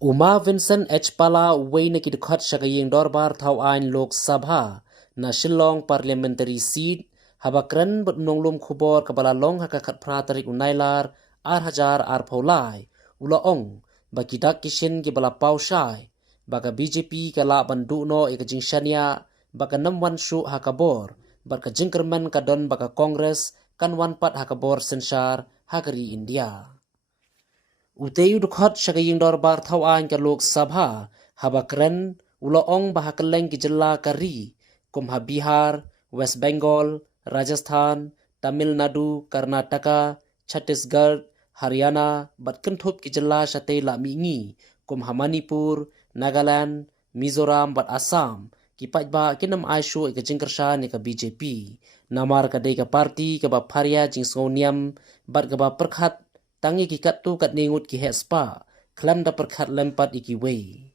Uma Vincent H. Pala Wayne Kidkot Shagaying Dorbar Thawain Lok Sabha na Shillong Parliamentary Seat Habakran Nonglum Khubor Kabalalong Hakakat Pratarik Unailar Hajar Paulai Ulaong Bakidak Kishin Gibala Paushai Baka BJP Kala Banduno Ikajing Shania Baka Namwan Shu Hakabor Baka Jinkerman Kadon Baka Congress Kanwan Pat Hakabor Senshar Hakari India Uteyu Dukhot Shagaying Dorbar Thawain ka Lok Sabha Habakran Ulaong Bahakaleng Kijala Kari Kumha Bihar, West Bengal, Rajasthan, Tamil Nadu, Karnataka, Chhattisgarh, Haryana, Batkanthup Kijala Shate La Mingi, Kumha Manipur, Nagaland, Mizoram, Bat Assam, Kipajba Kinam Aishu Ikajingkersha Nika BJP, Namar Kadeka Party Kaba Parya Jingsoniam, Bat Kaba Perkhat Tangi kikat tu kat ningut ki hespa, klam da perkhat lempat iki wei.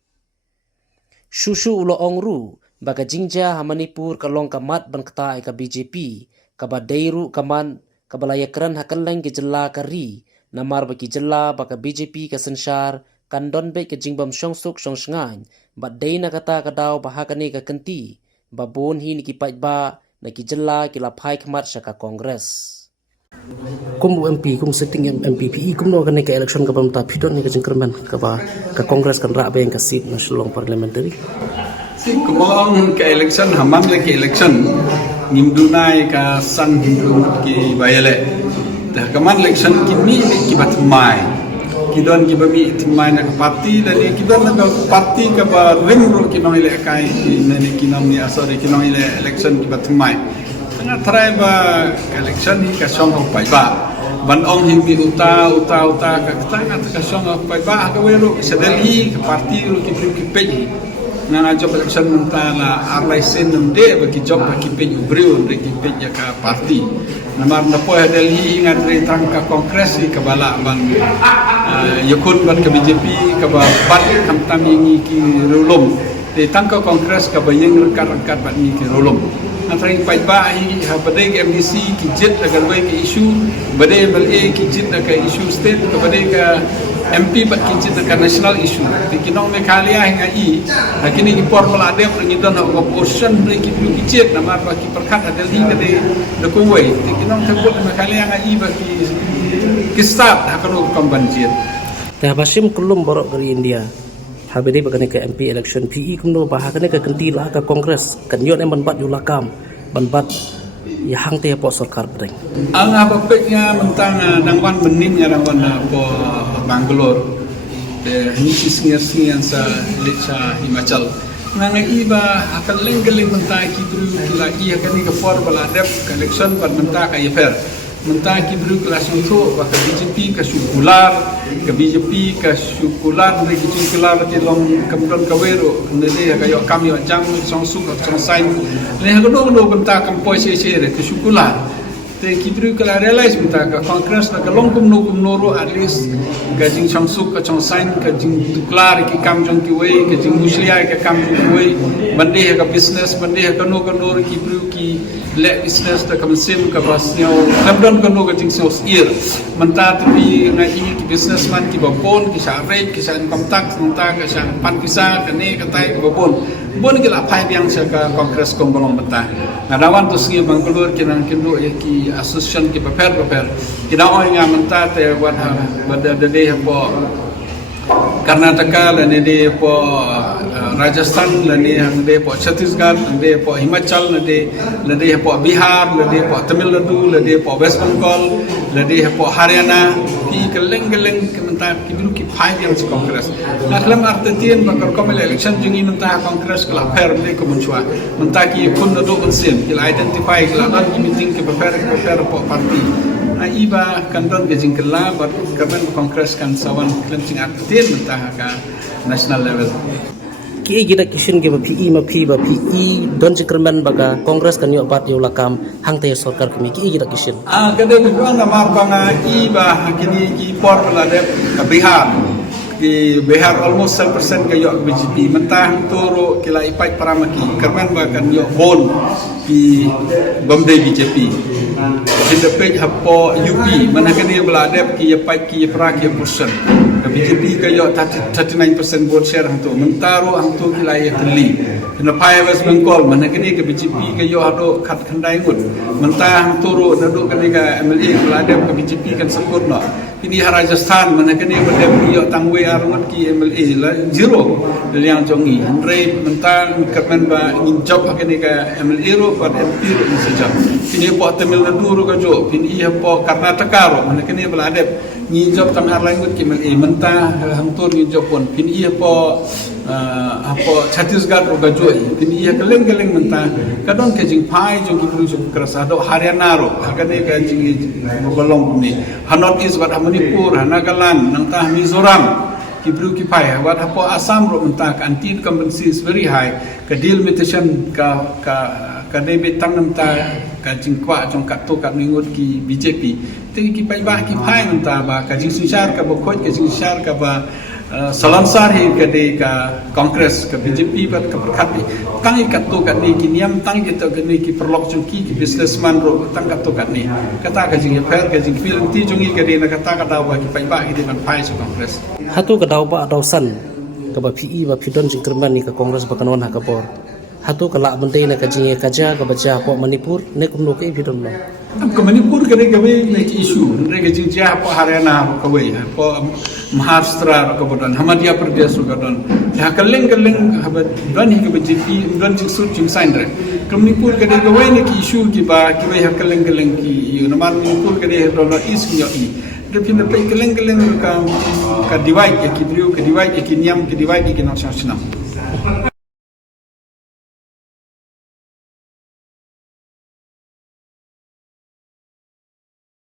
Shushu ulo ongru, baga jingja hamanipur kalong kamat ban kata ika BJP, kaba deiru kaman kabalayakran hakaleng ki jela kari, namar baki jela baka BJP ka senshar, kandon be ke jingbam syongsuk syongsngan, bat deina kata kadaw bahakane ka kenti, babon hi ni kipat ba, na ki jela ki lapai kamat syaka kongres. Kum MP kum sitting MPPE kum no kan ke election ka pamta phidon ni ka jingkerman ka ba ka congress kan ra beng ka seat na Shillong parliamentary si kumong ka election hamang le ke election nimdunai ka san hindu ki bayale ta kaman election kimi ki batmai kidon ki bami timai na parti dan ki don na parti ka ba rimro ki no ile kai ni ki nom ni asori ki no ile election ki batmai nga try ba election ni ka song of pai ba ban ong himbi uta ka tanga ka song of pai ba ka wero sa Delhi ka parti ro ki peji nga job election munta la arlai sen nde ba ki job ki peji brio nde ki peji ka parti namar na po Delhi ingat re tang ka congress ka bala ban yakun ban ka BJP ka ba bat kamtam ingi ki rolom de tang ka congress ka ba yeng rekat ban ni ki rolom antara pai ba hi ha badai ke MDC ki jit agar wei ke issue badai MLA ki jit agar issue state ke badai ke MP bat ki jit agar national issue ti kinong Meghalaya hinga i lakini impor meladep ngidon opposition break ki jit namar ba ki perkat Delhi ke de kuwei ti kinong tebut Meghalaya nga i ba ki start hakano kombanjit ta basim kulum borok dari India habede bagane ke MP election PE kumno bahakane ke kenti la ka congress kan yon em banbat yulakam banbat ya hang te po sarkar breng ang abapek nga mentang nangwan menin nga nangwan po Bangalore de hisi singa sa lecha Himachal nang iba akan lenggeling mentai kibru kila i akan ke for bala dep election par mentai ka yefer mentah kibru kelas untuk baka BJP ke syukular ke BJP ke syukular dari syukular ke long kemudian kawero ndele kayo kami jam songsuk songsain le hagono no benta kampoi sesere ke syukular te kibru kala realize benta ka congress na long kum no at least ke jing songsuk ke songsain ke jing tuklar ke kam jong ki wei ke jing muslia ke kam ki wei bande ka business bande ka no kibru ki le business ta kamsim ka basnyo labdon ko no jing sos ir menta tapi ngai ki businessman ki babon ki sa rate ki sa income tax menta ka sa pan kisa kane katai ko babon bon ki la phai biang sa ka congress kong bolong menta ngadawan to singi Bangalore ki nang kindo ki association ki prepare ki da oi nga menta te wat bada de po Karnataka lane de po Rajasthan lane de po Chhattisgarh lane po Himachal lane po Bihar lane po Tamil Nadu lane po West Bengal lane po Haryana ki keleng kementar ki biru ki 5 years congress naklam artetien bakar komel election jungi mentah congress kala fair de ko munchwa mentah ki kun do konsen ki identify kala dan ki meeting ki prepare po party na iba kandon ke jingkela bat kamen congress kan sawan cleansing artetien mentah ka national level ki gida kishin ke PE ma PE don jingkerman baga congress kan yo bat yo lakam hang te sarkar kami ki gida kishin kade bukan namar banga iba kini ki por ladep Bihar ki Bihar almost 100% ke yo BJP mentah toro kila ipai paramaki kerman bakan yo bon ki Bombay BJP Kita pej hapo UP mana kini beladap ki pai ki pra ki persen. BJP kayo 39% vote share hang tu. Mentaro hang tu kilai teli. Kena pai West Bengal mana kini ke BJP kayo ado kat kandai ngut. Mentah hang turu nadu kini ka MLA beladap ke BJP kan sekut no. Ini Rajasthan mana kini berdep kayo tangwe arungut ki MLA la zero. Yang jongi Andre mentah kermen ba job kini ka MLA ro pada MP ro sejak. Kini po Tamil Nadu ro kajo. Kini po Karnataka ro mana kini beladap ni job tang har language ki MLA mentah hang tur ni job pun pin po Chhattisgarh ro kajo. Kini keleng-keleng mentah kadon ke jing pai jong ki pru jong kerasa do Haryana ro kani ka jing bolong ni Hanot is wat Manipur Nagaland nang tah Mizoram Kibru kipai wat hapo Assam ro mentah anti incumbency is very high ka deal mutation ka debit tang mentah ka jingkwa jong kat to kat ningut ki BJP ti kipai bah kipai mentah ba ka jing sishar ka bokoj ka jing sishar ka ba Salansar hi ka de ka Congress ka BJP bat ka perkhati tang kat to kat ni ki niam tang kita ka ni ki perlok jong ki businessman ro tang kat to kat ni kata ka jing fair ka jing film ti jong ka de na kata ka daw ba kipai bah ki de ban pai so Congress hatu ka daw ba daw san ka ba PE ba pidon jing kerman ni ka Congress ba kanon ha ka bor hatu ka la bendai na ka jing ka ja ka baca po Manipur ne kum no ke pidon lo ke Manipur ke de ne ki issue ne ke jing ja po Haryana ko we po Maharashtra ko bodon Madhya Pradesh ko don ya kaleng haba don hi ke BJP don jing su jing sain re ke Manipur ke de we ne ki issue ki ba ki we ha kaleng ki yu na Manipur ke de don is ki yo i de pin de kaleng ka divide ki brio ka divide ki niam ki divide ki national